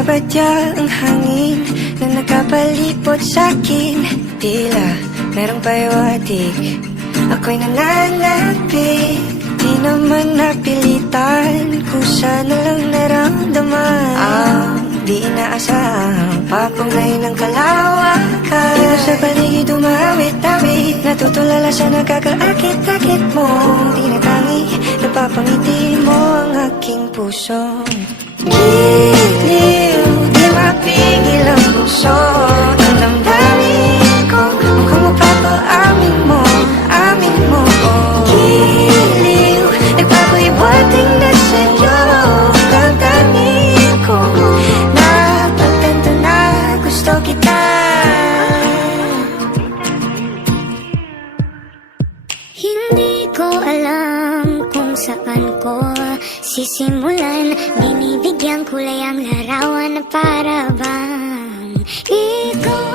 Nababadya ang hangin na nakapalipot sa'kin. Tila merong pahiwatig, ako'y nananapit. Di naman napilitan, kusa na lang naramdaman ang di inaasahang papunay ng kalawakan. Dito sa paligid umawit-awit, natutulala sa nakakaakit-akit mo. Di natangi, napapangiti mo ang aking puso. Giliw, di mapigil ang puso. Ang damdamin ko, mukhang mapapaamin mo, amin mo. Giliw, nagpapahiwating na sa'yo. Damdamin ko, napagtanto na gusto kita. Hindi ko alam kung saan ko sisimulan. Binibigyang kulay ang larawan na para bang ikaw